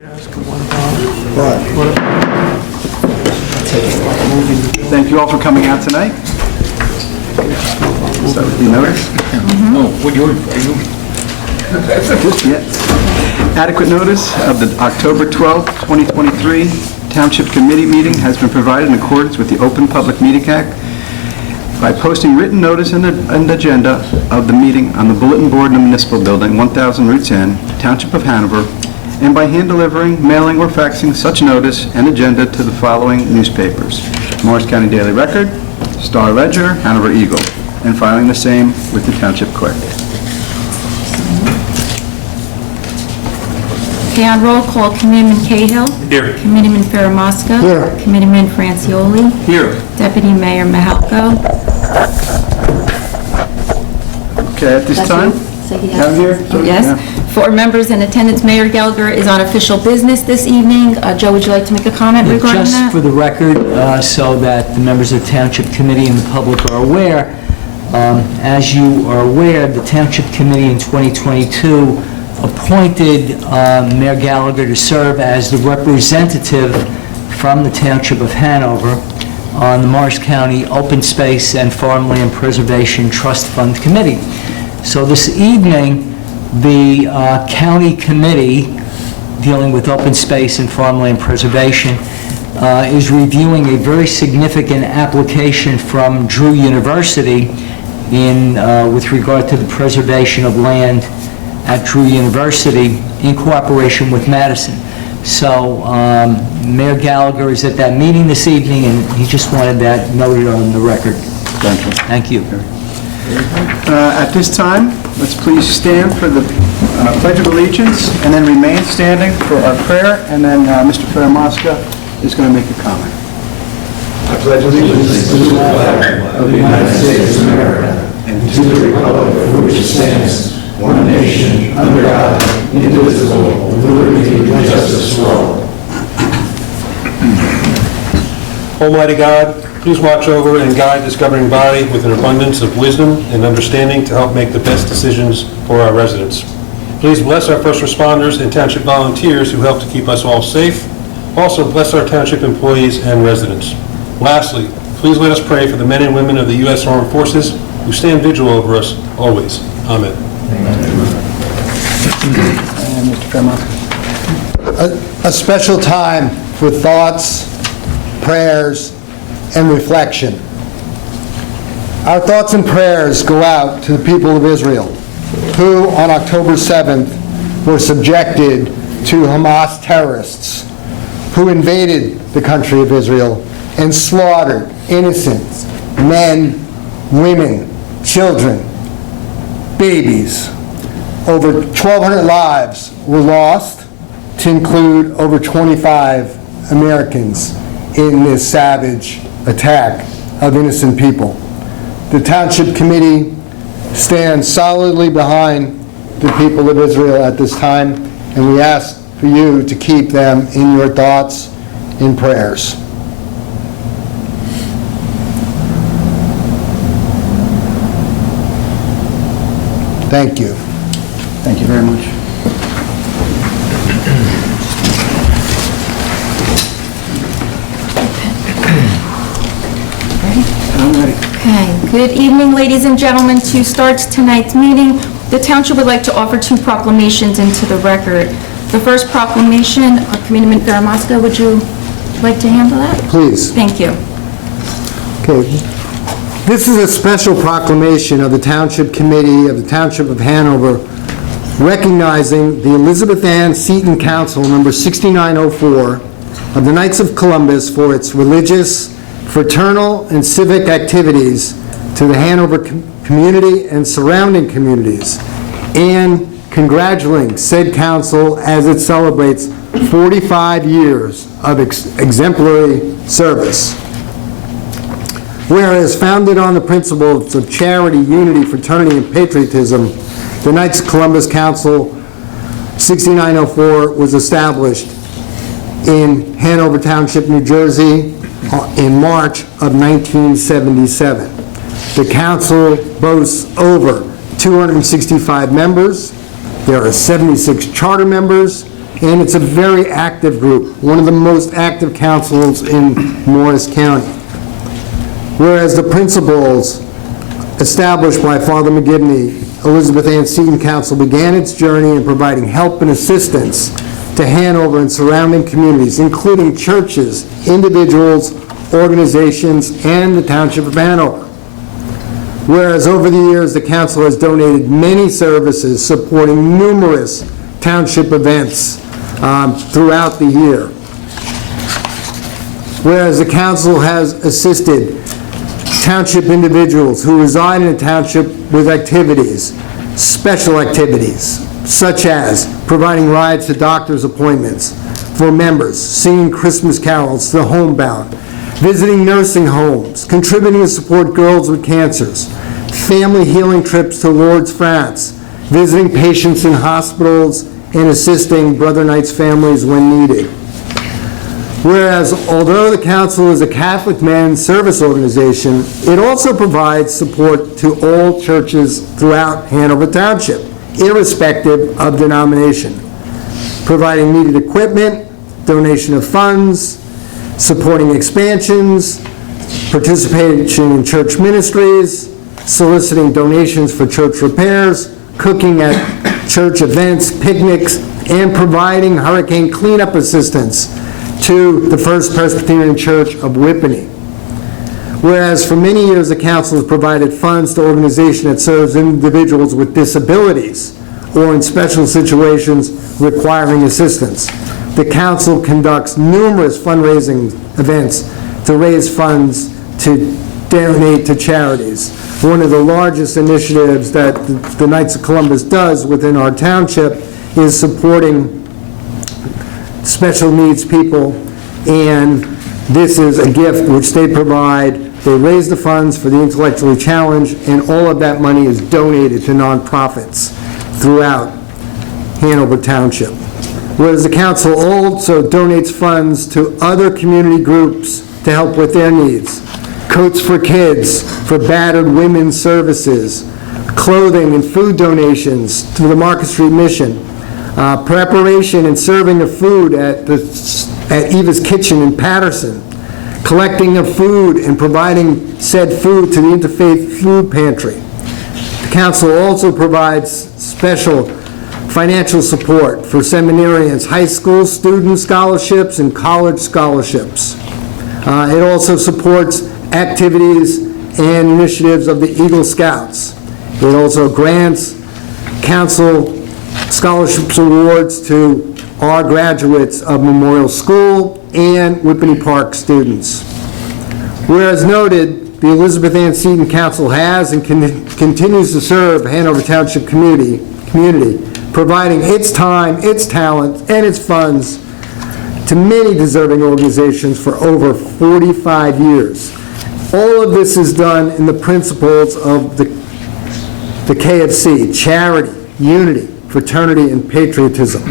Thank you all for coming out tonight. Start with the notice. Adequate notice of the October 12th, 2023 Township Committee meeting has been provided in accordance with the Open Public Meeting Act by posting written notice and agenda of the meeting on the bulletin board in the municipal building, 1000 Route 10, Township of Hanover, and by hand delivering, mailing, or faxing such notice and agenda to the following newspapers: Morris County Daily Record, Star Ledger, Hanover Eagle, and filing the same with the Township Clerk. Okay, on roll call, Committeeman Cahill. Here. Committeeman Faramasca. Here. Committeeman Francioli. Here. Deputy Mayor Mahalko. Okay, at this time? I'm here? Yes. Yeah. For members in attendance, Mayor Gallagher is on official business this evening. Joe, would you like to make a comment regarding that? Just for the record, so that the members of the Township Committee and the public are aware, as you are aware, the Township Committee in 2022 appointed Mayor Gallagher to serve as the representative from the Township of Hanover on the Morris County Open Space and Farmland Preservation Trust Fund Committee. So this evening, the county committee dealing with open space and farmland preservation is reviewing a very significant application from Drew University with regard to the preservation of land at Drew University in cooperation with Madison. So Mayor Gallagher is at that meeting this evening, and he just wanted that noted on the record. Thank you. Thank you. At this time, let's please stand for the Pledge of Allegiance and then remain standing for our prayer, and then Mr. Faramasca is going to make a comment. I pledge allegiance to the flag of the United States of America and to the republic for which it stands, one nation, under God, indivisible, with liberty and justice for all. Almighty God, please watch over and guide this governing body with an abundance of wisdom and understanding to help make the best decisions for our residents. Please bless our first responders and township volunteers who help to keep us all safe. Also bless our township employees and residents. Lastly, please let us pray for the men and women of the U.S. Armed Forces who stand vigil over us always. Amen. And Mr. Faramasca. A special time for thoughts, prayers, and reflection. Our thoughts and prayers go out to the people of Israel, who on October 7th were subjected to Hamas terrorists who invaded the country of Israel and slaughtered innocent men, women, children, babies. Over 1,200 lives were lost, to include over 25 Americans in this savage attack of innocent people. The Township Committee stands solidly behind the people of Israel at this time, and we ask for you to keep them in your thoughts and prayers. Thank you. Thank you very much. I'm ready. Okay, good evening, ladies and gentlemen. To start tonight's meeting, the Township would like to offer two proclamations into the record. The first proclamation, Committeeman Faramasca, would you like to handle that? Please. Thank you. Okay. This is a special proclamation of the Township Committee of the Township of Hanover recognizing the Elizabeth Ann Seton Council number 6904 of the Knights of Columbus for its religious, fraternal, and civic activities to the Hanover community and surrounding communities, and congratulating said council as it celebrates 45 years of exemplary service. Whereas founded on the principles of charity, unity, fraternity, and patriotism, the Knights of Columbus Council 6904 was established in Hanover Township, New Jersey in March of 1977. The council boasts over 265 members. There are 76 charter members and it's a very active group, one of the most active councils in Morris County. Whereas the principles established by Father McGivney, Elizabeth Ann Seton Council began its journey in providing help and assistance to Hanover and surrounding communities, including churches, individuals, organizations, and the Township of Hanover. Whereas over the years, the council has donated many services supporting numerous township events throughout the year. Whereas the council has assisted township individuals who reside in a township with activities, special activities, such as providing rides to doctor's appointments for members, singing Christmas carols to the homebound, visiting nursing homes, contributing to support girls with cancers, family healing trips to Lourdes, France, visiting patients in hospitals, and assisting Brother Knight's families when needed. Whereas, although the council is a Catholic men's service organization, it also provides support to all churches throughout Hanover Township, irrespective of denomination, providing needed equipment, donation of funds, supporting expansions, participation in church ministries, soliciting donations for church repairs, cooking at church events, picnics, and providing hurricane cleanup assistance to the First Presbyterian Church of Whippany. Whereas for many years, the council has provided funds to organizations that serves individuals with disabilities or in special situations requiring assistance. The council conducts numerous fundraising events to raise funds to donate to charities. One of the largest initiatives that the Knights of Columbus does within our township is supporting special needs people, and this is a gift which they provide. They raise the funds for the intellectually challenged, and all of that money is donated to nonprofits throughout Hanover Township. Whereas the council also donates funds to other community groups to help with their needs. Coats for kids, for battered women's services, clothing and food donations to the Market Street Mission, preparation and serving of food at Eva's Kitchen in Patterson, collecting of food and providing said food to the Interfaith Food Pantry. The council also provides special financial support for seminarians, high school student scholarships, and college scholarships. It also supports activities and initiatives of the Eagle Scouts. It also grants council scholarships awards to our graduates of Memorial School and Whippany Park students. Whereas noted, the Elizabeth Ann Seton Council has and continues to serve Hanover Township community, providing its time, its talent, and its funds to many deserving organizations for over 45 years. All of this is done in the principles of the KFC, charity, unity, fraternity, and patriotism.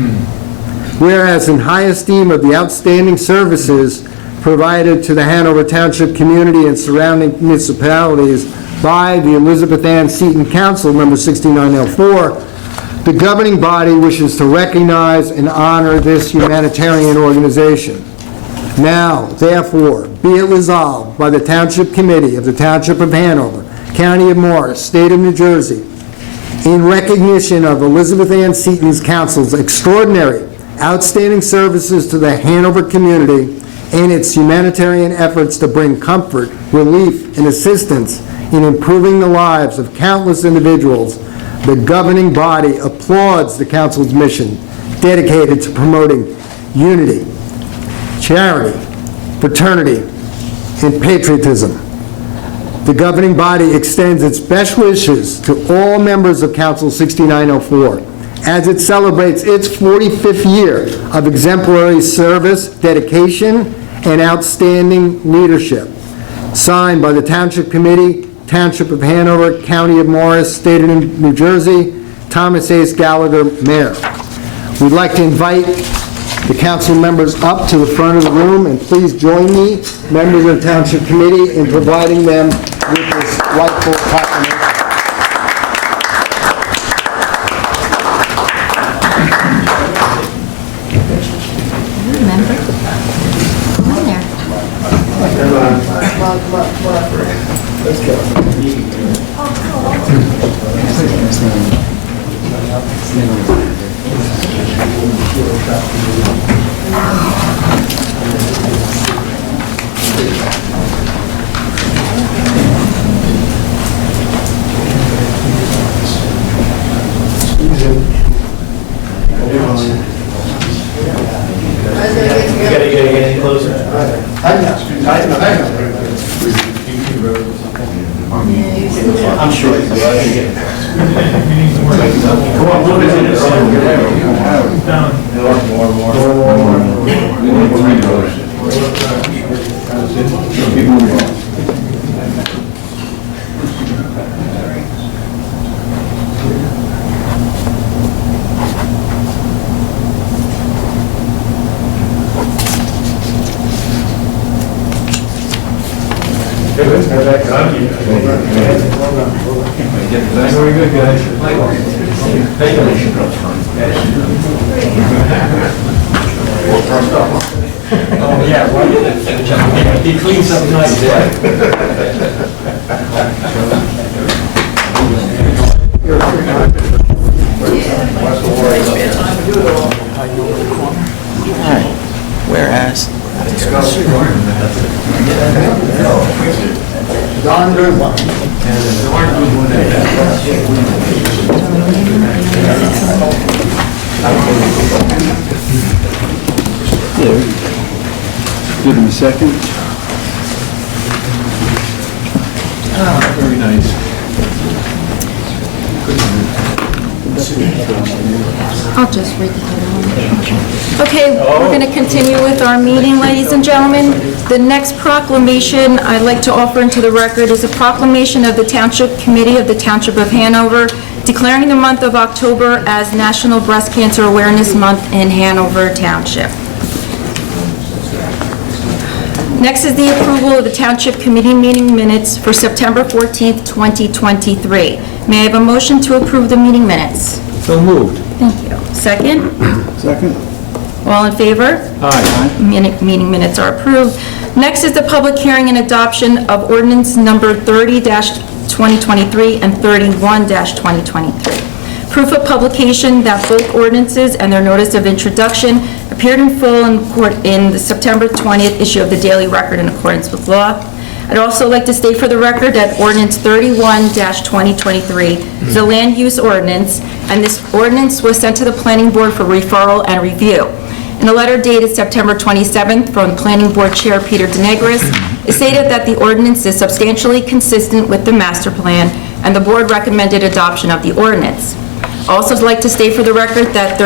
Whereas in high esteem of the outstanding services provided to the Hanover Township community and surrounding municipalities by the Elizabeth Ann Seton Council, number 6904, the governing body wishes to recognize and honor this humanitarian organization. Now, therefore, be it resolved by the Township Committee of the Township of Hanover, County of Morris, State of New Jersey, in recognition of Elizabeth Ann Seton's Council's extraordinary, outstanding services to the Hanover community and its humanitarian efforts to bring comfort, relief, and assistance in improving the lives of countless individuals, the governing body applauds the council's mission dedicated to promoting unity, charity, fraternity, and patriotism. The governing body extends its best wishes to all members of Council 6904 as it celebrates its 45th year of exemplary service, dedication, and outstanding leadership. Signed by the Township Committee, Township of Hanover, County of Morris, State of New Jersey, Thomas Ace Gallagher, Mayor. We'd like to invite the council members up to the front of the room, and please join me, members of the Township Committee, in providing them with this rightful proclamation. I'm sure. Very good, guys. Oh, yeah, well, he cleans up nice, Whereas, Don Goodwin. Give him a second. Very nice. I'll just read the title. Okay, we're going to continue with our meeting, ladies and gentlemen. The next proclamation I'd like to offer into the record is a proclamation of the Township Committee of the Township of Hanover declaring the month of October as National Breast Cancer Awareness Month in Hanover Township. Next is the approval of the Township Committee meeting minutes for September 14th, 2023. May I have a motion to approve the meeting minutes? So moved. Thank you. Second? Second? All in favor? Aye. Meeting minutes are approved. Next is the public hearing and adoption of ordinance number 30-2023 and 31-2023. Proof of publication that both ordinances and their notice of introduction appeared in full in the September 20th issue of the Daily Record in accordance with law. I'd also like to state for the record that ordinance 31-2023 is a land use ordinance, and this ordinance was sent to the planning board for referral and review. In a letter dated September 27th from Planning Board Chair Peter Denegris, it stated that the ordinance is substantially consistent with the master plan, and the board recommended adoption of the ordinance. Also, I'd like to state for the record that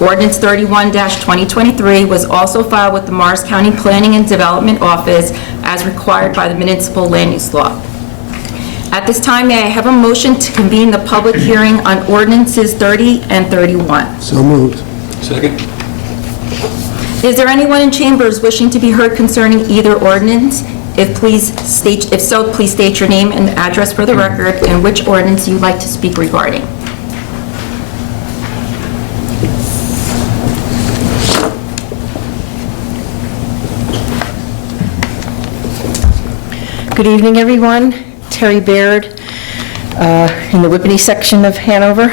Ordinance 31-2023 was also filed with the Morris County Planning and Development Office as required by the municipal land use law. At this time, may I have a motion to convene the public hearing on ordinances 30 and 31? So moved. Second? Is there anyone in chambers wishing to be heard concerning either ordinance? If so, please state your name and address for the record and which ordinance you'd like to speak regarding. good evening, everyone. Terry Baird in the Whippany section of Hanover.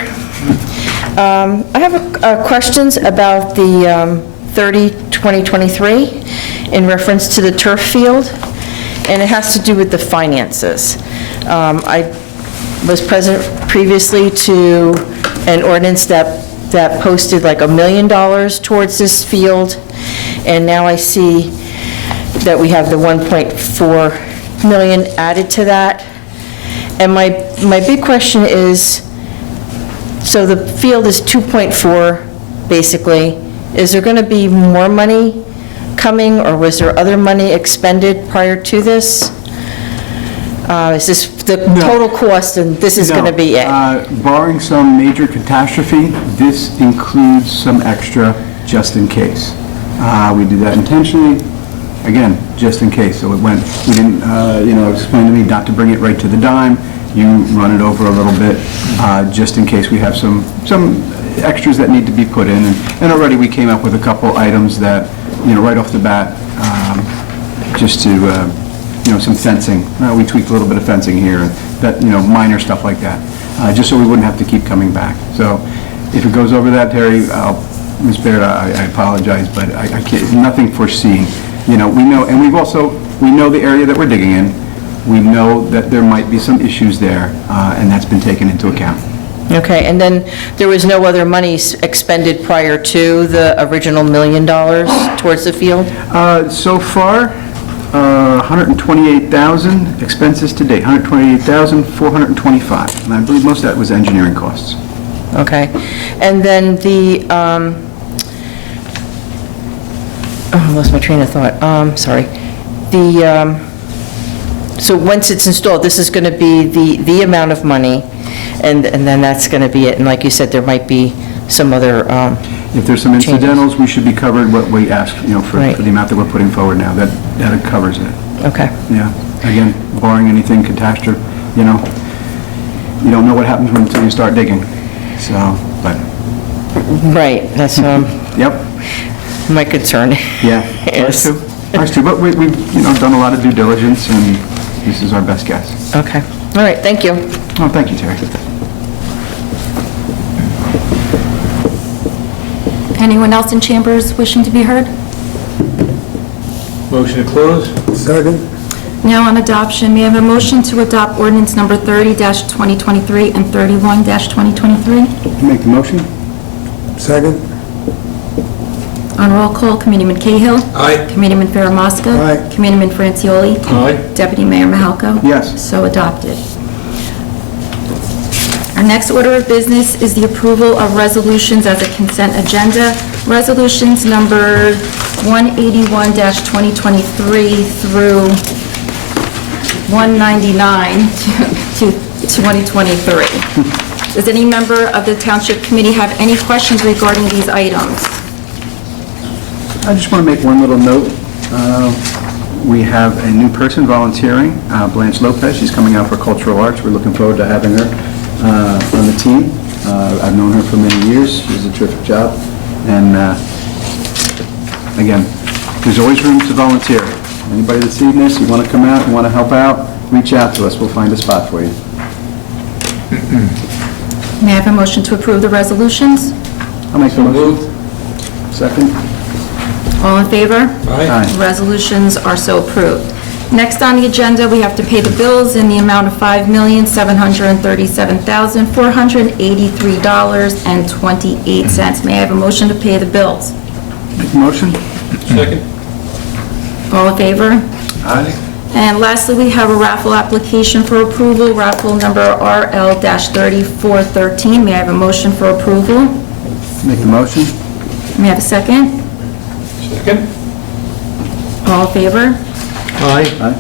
I have questions about the 30-2023 in reference to the turf field, and it has to do with the finances. I was present previously to an ordinance that posted like $1 million towards this field, and now I see that we have the 1.4 million added to that. And my big question is, so the field is 2.4 basically. Is there going to be more money coming, or was there other money expended prior to this? Is this the total cost, and this is going to be it? Barring some major catastrophe, this includes some extra just in case. We did that intentionally, again, just in case. So we didn't, explain to me not to bring it right to the dime. You run it over a little bit, just in case we have some extras that need to be put in. And already we came up with a couple items that, right off the bat, just to some fencing. We tweaked a little bit of fencing here, that, minor stuff like that, just so we wouldn't have to keep coming back. So if it goes over that, Terry, Ms. Baird, I apologize, but I can't, nothing foreseen. We know, and we know the area that we're digging in. We know that there might be some issues there, and that's been taken into account. Okay, and then there was no other money expended prior to the original $1 million towards the field? So far, 128,000 expenses to date, 128,425, and I believe most of that was engineering costs. Okay, and then the, I lost my train of thought, sorry. So once it's installed, this is going to be the amount of money, and then that's going to be it, and like you said, there might be some other If there's some changes. incidentals, we should be covered what we asked, for Right. the amount that we're putting forward now. That covers it. Okay, Yeah. Again, barring anything catastrophic, you don't know what happens until you start digging. So, but, right, that's yep, my concern. yeah. Yes. Ours too, but we've, done a lot of due diligence, and this is our best guess. Okay, all right, thank you. Oh, thank you, Terry. Anyone else in chambers wishing to be heard? Motion to close? Second? Now on adoption, may I have a motion to adopt ordinance number 30-2023 and 31-2023? Make the motion? Second? On roll call, Committeeman Cahill. Aye. Committeeman Farramosca. Aye. Committeeman Francioli. Aye. Deputy Mayor Mahalko. Yes. So adopted. Our next order of business is the approval of resolutions as a consent agenda. Resolutions number 181-2023 through 199 to 2023. Does any member of the Township Committee have any questions regarding these items? I just want to make one little note. We have a new person volunteering, Blanche Lopez. She's coming out for cultural arts. We're looking forward to having her on the team. I've known her for many years. She does a terrific job. And again, there's always room to volunteer. Anybody that's seen this, you want to come out, you want to help out, reach out to us. We'll find a spot for you. May I have a motion to approve the resolutions? I'll make the motion. Second? All in favor? Aye. Resolutions are so approved. Next on the agenda, we have to pay the bills in the amount of $5,737,483.28. May I have a motion to pay the bills? Make the motion? Second? All in favor? Aye. And lastly, we have a raffle application for approval, raffle number RL-3413. May I have a motion for approval? Make the motion? May I have a second? Second? All in favor? Aye. Aye.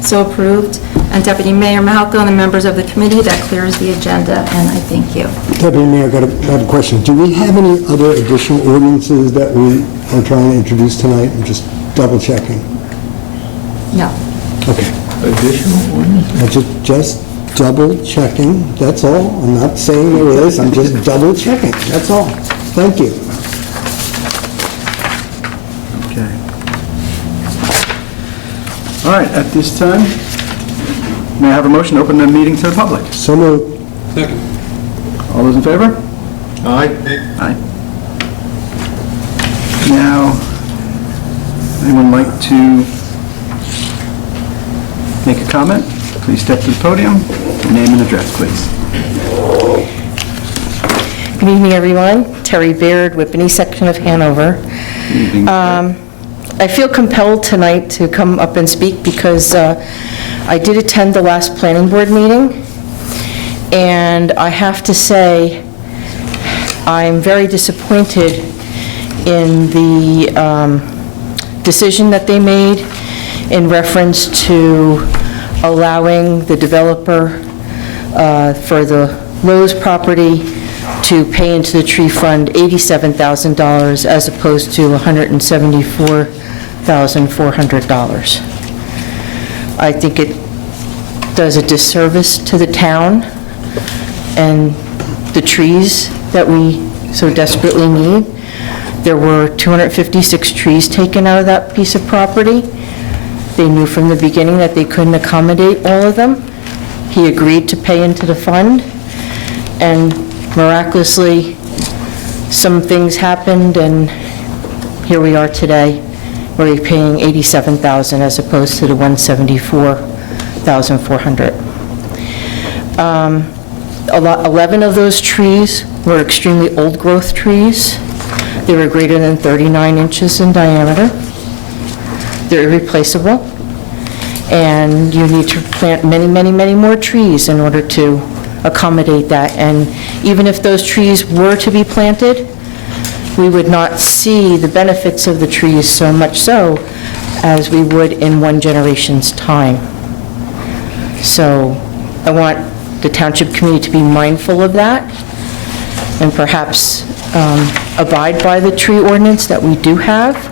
So approved. And Deputy Mayor Mahalko and the members of the committee, that clears the agenda, and I thank you. Deputy Mayor, I have a question. Do we have any other additional ordinances that we are trying to introduce tonight? I'm just double checking. No. Okay. Additional ordinance? Just double checking, that's all. I'm not saying there is, I'm just double checking, that's all. Thank you. Okay. All right, at this time, may I have a motion to open the meeting to the public? So moved. Second. All those in favor? Aye. Aye. Now, anyone like to make a comment? Please step to the podium. Name and address, please. Good evening, everyone. Terry Baird, Whippany section of Hanover. Good evening. I feel compelled tonight to come up and speak because I did attend the last planning board meeting, and I have to say, I'm very disappointed in the decision that they made in reference to allowing the developer for the Lowe's property to pay into the tree fund $87,000 as opposed to $174,400. I think it does a disservice to the town and the trees that we so desperately need. There were 256 trees taken out of that piece of property. they knew from the beginning that they couldn't accommodate all of them. He agreed to pay into the fund, and miraculously, some things happened, and here we are today. We're paying $87,000 as opposed to the $174,400. 11 of those trees were extremely old-growth trees. They were greater than 39 inches in diameter. They're irreplaceable, and you need to plant many, many, many more trees in order to accommodate that. And even if those trees were to be planted, we would not see the benefits of the trees so much so as we would in one generation's time. So I want the Township Committee to be mindful of that and perhaps abide by the tree ordinance that we do have.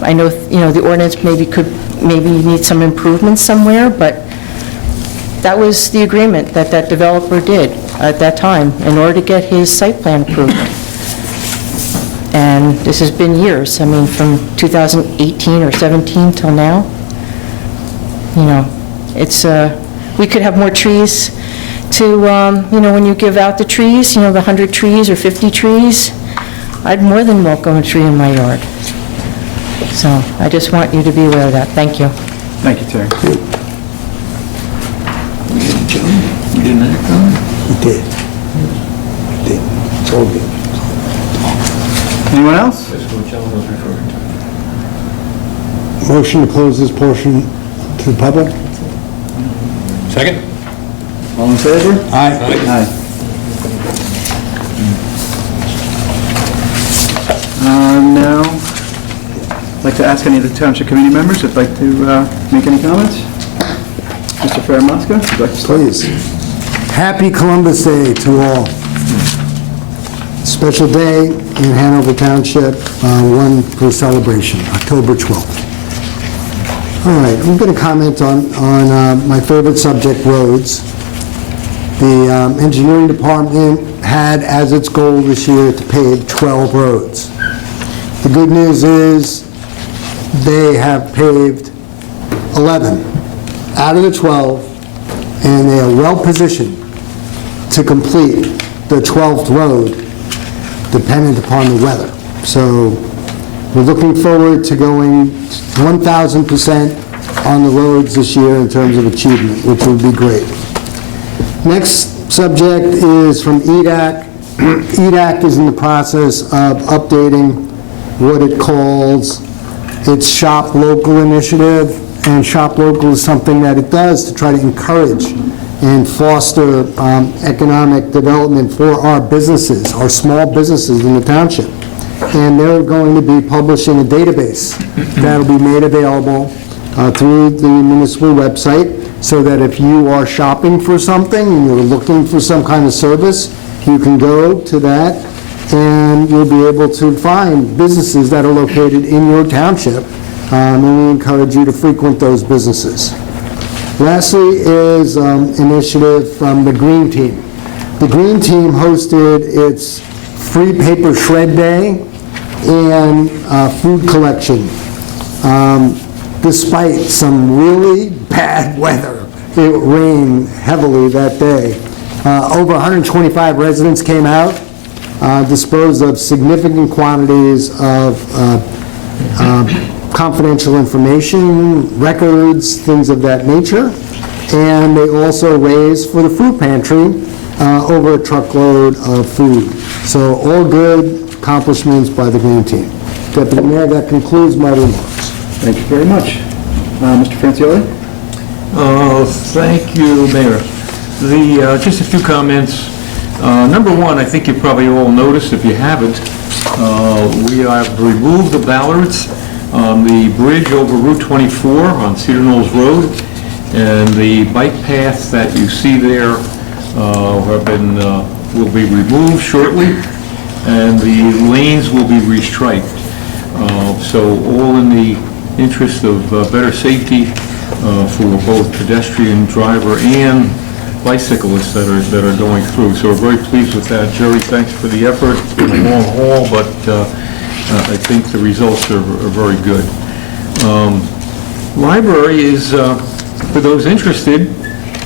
I know, the ordinance maybe need some improvements somewhere, but that was the agreement that that developer did at that time in order to get his site plan approved. And this has been years, from 2018 or 17 till now. It's, we could have more trees to, when you give out the trees, the 100 trees or 50 trees, I'd more than welcome a tree in my yard. So I just want you to be aware of that. Thank you. Thank you, Terry. We didn't act on it? We did. It's all good. Anyone else? That's what John was referring to. Motion to close this portion to the public? Second? All in favor? Aye. Aye. Now, I'd like to ask any of the Township Committee members if they'd like to make any comments. Mr. Fairmosca, would you like to start? Please. Happy Columbus Day to all. Special day in Hanover Township, one for celebration, October 12th. All right, I'm going to comment on my favorite subject, roads. The engineering department had as its goal this year to pave 12 roads. The good news is they have paved 11 out of the 12, and they are well-positioned to complete the 12th road, dependent upon the weather. So we're looking forward to going 1,000% on the roads this year in terms of achievement, which would be great. Next subject is from EDAC. EDAC is in the process of updating what it calls its Shop Local initiative, and Shop Local is something that it does to try to encourage and foster economic development for our businesses, our small businesses in the township. And they're going to be publishing a database that'll be made available through the municipal website, so that if you are shopping for something and you're looking for some kind of service, you can go to that and you'll be able to find businesses that are located in your township, and we encourage you to frequent those businesses. Lastly is initiative from the Green Team. The Green Team hosted its free paper shred day and food collection. Despite some really bad weather, it rained heavily that day. Over 125 residents came out, disposed of significant quantities of confidential information, records, things of that nature, and they also raised for the food pantry over a truckload of food. So all good accomplishments by the Green Team. Deputy Mayor, that concludes my remarks. Thank you very much. Mr. Francioli? Thank you, Mayor. Just a few comments. Number one, I think you probably all noticed, if you haven't, we have removed the bollards on the bridge over Route 24 on Cedar Knolls Road, and the bike paths that you see there will be removed shortly, and the lanes will be restriped. So all in the interest of better safety for both pedestrian driver and bicyclists that are going through. So we're very pleased with that. Jerry, thanks for the effort. It's been a long haul, but I think the results are very good. Library is, for those interested,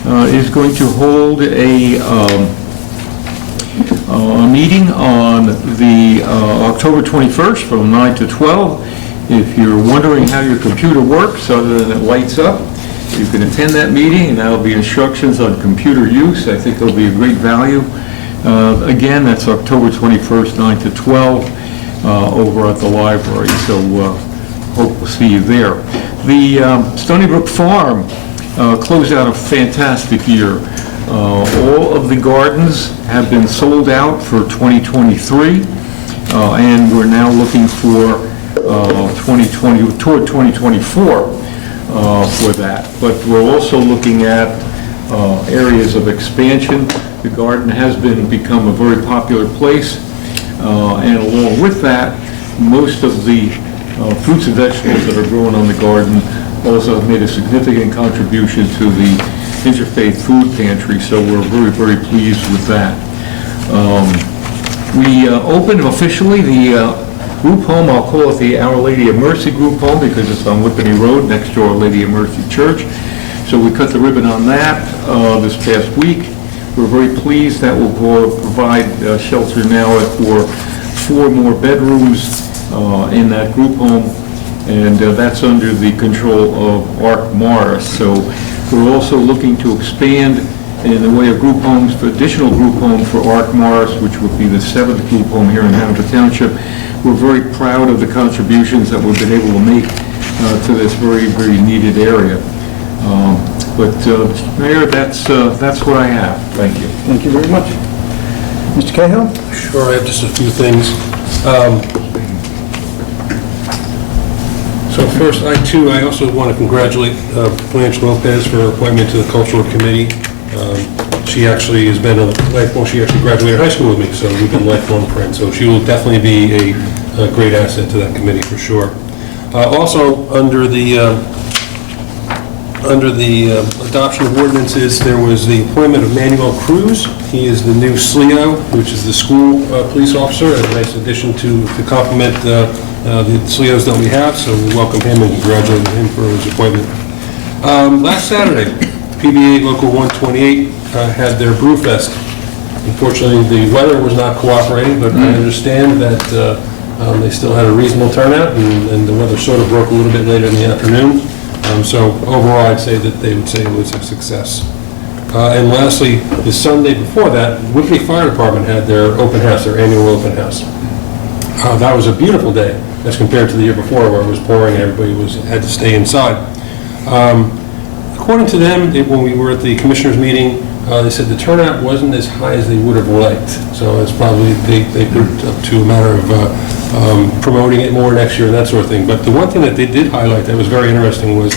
is going to hold a meeting on the October 21st from 9 to 12. If you're wondering how your computer works other than it lights up, you can attend that meeting, and that'll be instructions on computer use. I think it'll be a great value. Again, that's October 21st, 9 to 12, over at the library, so hope we'll see you there. The Stony Brook Farm closed out a fantastic year. All of the gardens have been sold out for 2023, and we're now looking for 2024 for that. But we're also looking at areas of expansion. The garden has become a very popular place, and along with that, most of the fruits and vegetables that are grown on the garden also have made a significant contribution to the Interfaith Food Pantry, so we're very, very pleased with that. We opened officially the group home. I'll call it the Our Lady of Mercy group home because it's on Whippany Road next to Our Lady of Mercy Church. So we cut the ribbon on that this past week. We're very pleased that will provide shelter now for 4 more bedrooms in that group home, and that's under the control of Ark Morris. So we're also looking to expand in the way of group homes, for additional group home for Ark Morris, which would be the 7th group home here in Hanover Township. We're very proud of the contributions that we've been able to make to this very, very needed area. But Mayor, that's what I have. Thank you. Thank you very much. Mr. Cahill? Sure, I have just a few things. So first, I also want to congratulate Blanche Lopez for her appointment to the Cultural Committee. She actually has been she actually graduated high school with me, so we've been lifelong friends. So she will definitely be a great asset to that committee for sure. Also, under the adoption of ordinances, there was the appointment of Manuel Cruz. He is the new SLEO, which is the school police officer, a nice addition to complement the SLEOs that we have, so we welcome him and congratulate him for his appointment. Last Saturday, PBA Local 128 had their Brewfest. Unfortunately, the weather was not cooperating, but I understand that they still had a reasonable turnout, and the weather sort of broke a little bit later in the afternoon. So overall, I'd say that they would say it was a success. And lastly, the Sunday before that, Whippany Fire Department had their open house, their annual open house. That was a beautiful day as compared to the year before where it was pouring and everybody had to stay inside. According to them, when we were at the commissioners meeting, they said the turnout wasn't as high as they would have liked. So it's probably, they put it up to a matter of promoting it more next year and that sort of thing. But the one thing that they did highlight that was very interesting was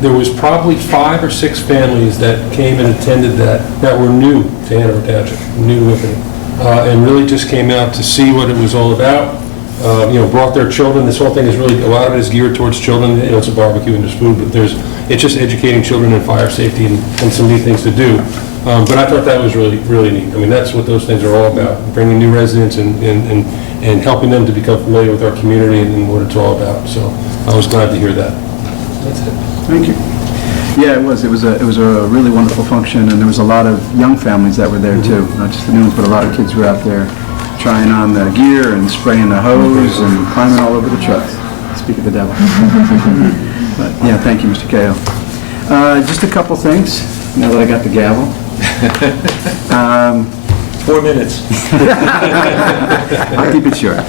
there was probably 5 or 6 families that came and attended that were new to Hanover Township, new to Whippany, and really just came out to see what it was all about. Brought their children. This whole thing is really, a lot of it is geared towards children. It's a barbecue and there's food, but it's just educating children in fire safety and some neat things to do. But I thought that was really, really neat. I mean, that's what those things are all about, bringing new residents and helping them to become familiar with our community and what it's all about. So I was glad to hear that. That's it. Thank you. Yeah, it was a really wonderful function, and there was a lot of young families that were there too. Not just the new ones, but a lot of kids were out there trying on the gear and spraying the hose and climbing all over the trucks. Speak of the devil. But yeah, thank you, Mr. Cahill. Just a couple things, now that I got the gavel. 4 minutes. I'll keep it short.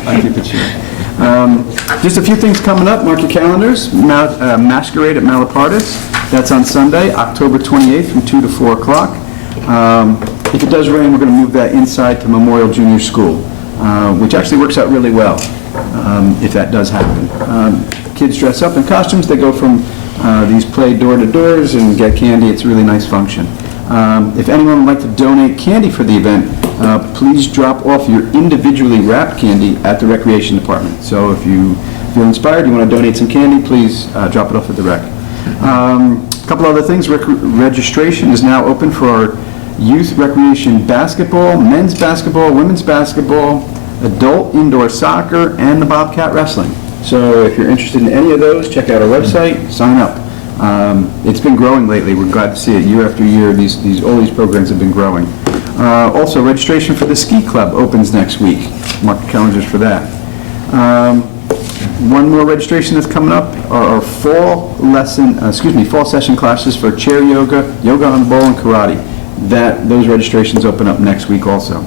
Just a few things coming up. Mark your calendars. Masquerade at Malapartis. That's on Sunday, October 28th from 2 to 4 o'clock. If it does rain, we're going to move that inside to Memorial Junior School, which actually works out really well if that does happen. Kids dress up in costumes. They go from these play door-to-doors and get candy. It's a really nice function. If anyone would like to donate candy for the event, please drop off your individually wrapped candy at the Recreation Department. So if you feel inspired, you want to donate some candy, please drop it off at the rec. A couple other things. Registration is now open for our youth recreation basketball, men's basketball, women's basketball, adult indoor soccer, and the Bobcat wrestling. So if you're interested in any of those, check out our website, sign up. It's been growing lately. We're glad to see it. Year after year, all these programs have been growing. Also, registration for the ski club opens next week. Mark your calendars for that. One more registration that's coming up are our fall session classes for chair yoga, yoga on the ball, and karate. Those registrations open up next week also.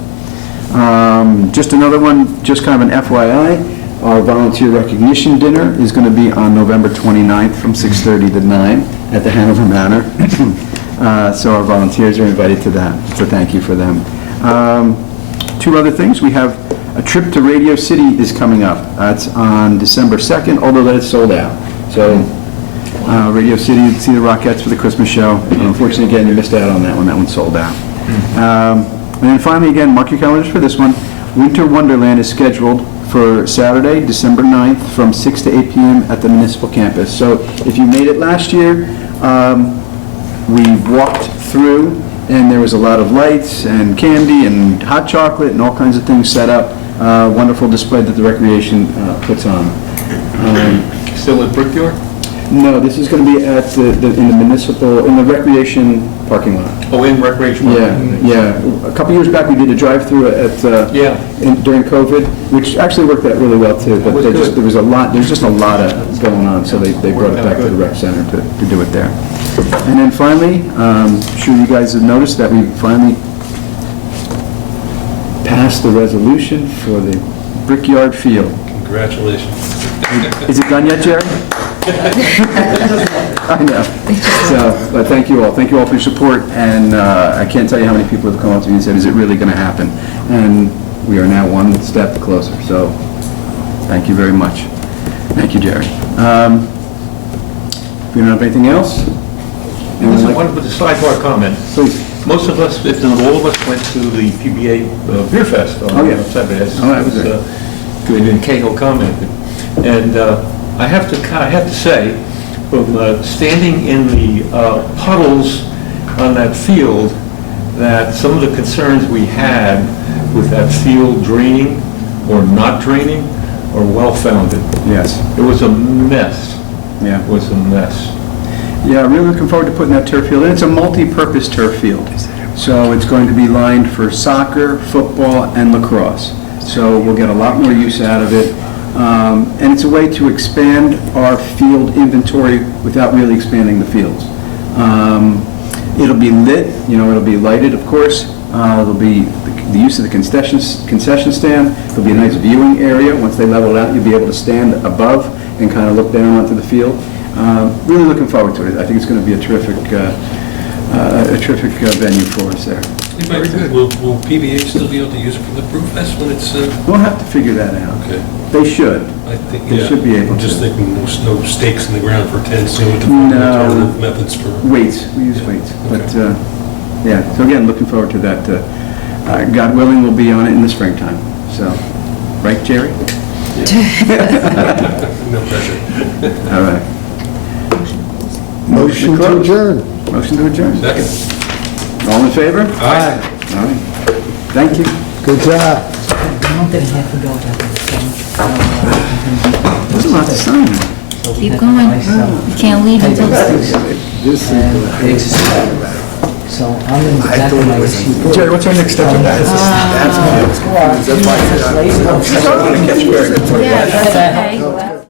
Just another one, just kind of an FYI, our volunteer recognition dinner is going to be on November 29th from 6:30 to 9 at the Hanover Manor. So our volunteers are invited to that, so thank you for them. Two other things, we have a trip to Radio City is coming up. That's on December 2nd, although that is sold out. So Radio City, see the Rockettes for the Christmas show. Unfortunately, again, you missed out on that one. That one's sold out. And then finally, again, mark your calendars for this one. Winter Wonderland is scheduled for Saturday, December 9th, from 6 to 8 p.m. at the municipal campus. So if you made it last year, we walked through, and there was a lot of lights and candy and hot chocolate and all kinds of things set up. Wonderful display that the recreation puts on. Still at Brickyard? No, this is going to be at in the recreation parking lot. Oh, in recreation? Yeah. A couple years back, we did a drive-through during COVID, which actually worked out really well too. But there's just a lot of going on, so they brought it back to the rec center to do it there. And then finally, I'm sure you guys have noticed that we finally passed the resolution for the Brickyard Field. Congratulations. Is it done yet, Jerry? I know. So, but thank you all. Thank you all for your support, and I can't tell you how many people have come up to me and said, is it really going to happen? And we are now one step closer, so thank you very much. Thank you, Jerry. If you don't have anything else? I wanted to put a sidebar comment. Please. Most of us, if not all of us, went to the PBA Beer Fest on Saturday. That was good. Good, and Cahill commented. And I have to say, from standing in the puddles on that field, that some of the concerns we had with that field draining or not draining are well-founded. Yes. It was a mess. Yeah. It was a mess. Yeah, really looking forward to putting that turf field in. It's a multi-purpose turf field. So it's going to be lined for soccer, football, and lacrosse. So we'll get a lot more use out of it. And it's a way to expand our field inventory without really expanding the fields. It'll be lit, it'll be lighted, of course. There'll be the use of the concession stand. There'll be a nice viewing area. Once they level it out, you'll be able to stand above and kind of look down onto the field. Really looking forward to it. I think it's going to be a terrific venue for us there. Very good. Will PBA still be able to use it for the Brew Fest when it's... We'll have to figure that out. Okay. They should. I think, They should be able I'm just to. thinking no stakes in the ground for tents, to find No. alternative methods for... Weights, we use weights. But, yeah, so again, looking forward to that. God willing, we'll be on it in the springtime. So, right, Jerry? No pressure. All right. Motion to close. adjourn. Motion to adjourn. Second. All in favor? Aye. All right. Thank you. Good job. There's a lot to sign. Keep going. You can't leave until it's... So I'm in the back of my issue. Jerry, what's our next step in that? Yeah, that's okay.